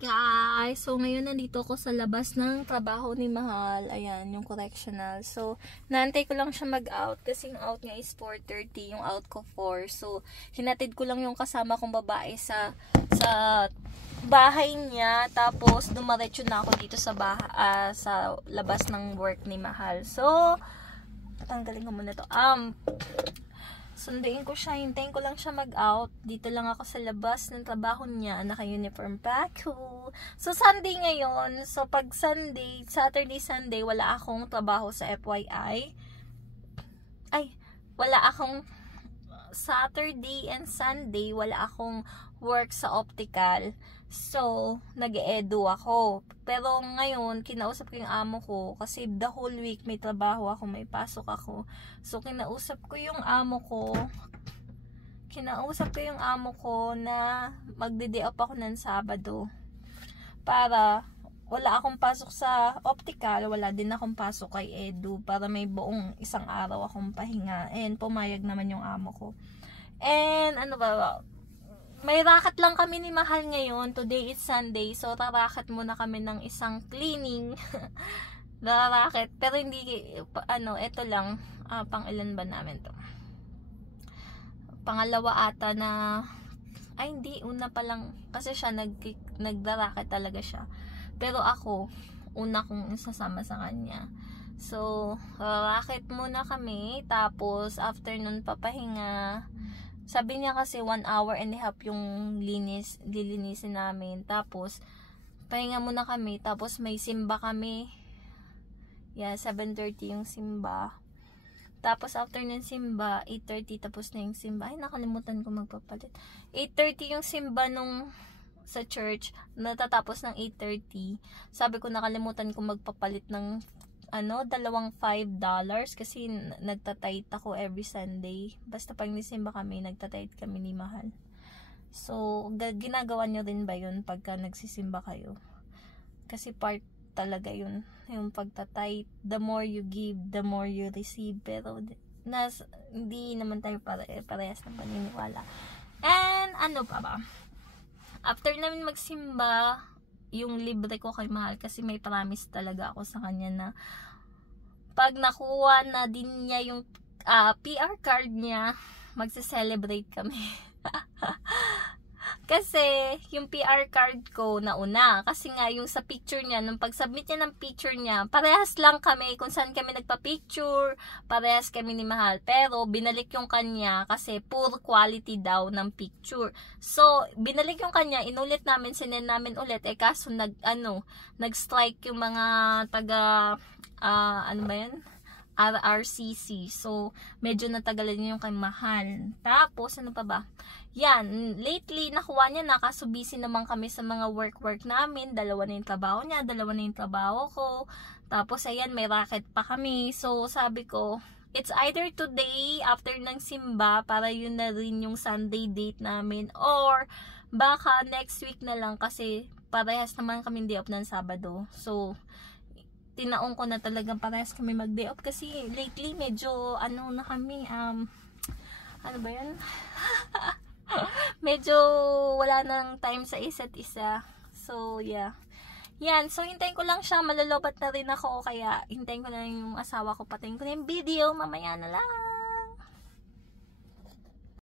Guys, so ngayon nandito ko sa labas ng trabaho ni Mahal. Ayan, yung correctional. So, naantay ko lang siya mag-out kasi yung out niya is 4:30, yung out ko 4. So, hinatid ko lang yung kasama kong babae sa bahay niya. Tapos, dumaretso na ako dito sa sa labas ng work ni Mahal. So, tanggalin ko muna to. Sunduin ko siya, hintayin ko lang siya mag-out. Dito lang ako sa labas ng trabaho niya. Naka-uniform pa ako. So, Sunday ngayon. So, pag Sunday, Saturday, Sunday, wala akong trabaho sa FYI. Wala akong Saturday and Sunday, wala akong work sa optical. So, nag-edu ako. Pero ngayon, kinausap ko yung amo ko kasi the whole week may trabaho ako, may pasok ako. So, kinausap ko yung amo ko na magde-day off ako ng Sabado. Para wala akong pasok sa optical, wala din akong pasok kay edu. Para may buong isang araw akong pahinga. And pumayag naman yung amo ko. And may racket lang kami ni Mahal ngayon. Today is Sunday. So, taraket muna kami ng isang cleaning. Racket. Pero hindi, ito lang. Pang ilan ba namin to? Pangalawa ata na, hindi, una pa lang. Kasi siya, nagdaraket talaga siya. Pero ako, una kong sasama sa kanya. So, racket muna kami. Tapos, after nun, papahinga. Sabi niya kasi 1 hour and a half yung lilinisin namin. Tapos, pahinga muna kami. Tapos, may simba kami. 7:30 yung simba. Tapos, after ng simba, 8:30 tapos na yung simba. Nakalimutan ko magpapalit. 8:30 yung simba sa church. Natatapos ng 8:30. Sabi ko, nakalimutan ko magpapalit ng dalawang $5 kasi nagtatayt ako every Sunday. Basta pag nisimba kami, nagtatayt kami ni Mahal. So, ginagawa nyo rin ba yun pagka nagsisimba kayo? Kasi part talaga yun, yung pagtatayt. The more you give, the more you receive. Pero, hindi naman tayo parehas ng paniniwala. And, pa ba? After namin magsimba, yung libre ko kay Mahal kasi may promise talaga ako sa kanya na pag nakuha na din niya yung PR card niya, magse-celebrate kami. Kasi yung PR card ko nauna, kasi nga yung sa picture niya, nung pag-submit niya ng picture niya, parehas lang kami kung saan kami nagpa-picture, parehas kami ni Mahal, pero binalik yung kanya kasi poor quality daw ng picture. So, binalik yung kanya, inulit namin, sinend namin ulit, kaso nag-strike yung mga taga, RRCC. So, medyo natagalan yung kay Mahal. Tapos, pa ba? Yan, lately, nakuha niya na, kaso busy naman kami sa mga work namin. Dalawa na yung trabaho niya, dalawa na yung trabaho ko. Tapos, ayan, may racket pa kami. So, sabi ko, it's either today, after ng simba, para yun na rin yung Sunday date namin, or baka next week na lang, kasi parehas naman kami day off ng Sabado. So, tinaong ko na talagang parehas kami mag-day off kasi lately medyo na kami ba yan? Medyo wala nang time sa isa't isa. So, yeah. Yan. So, hintayin ko lang siya. Malalobat na rin ako. Kaya, hintayin ko na yung asawa ko. Patayin ko na yung video. Mamaya na lang.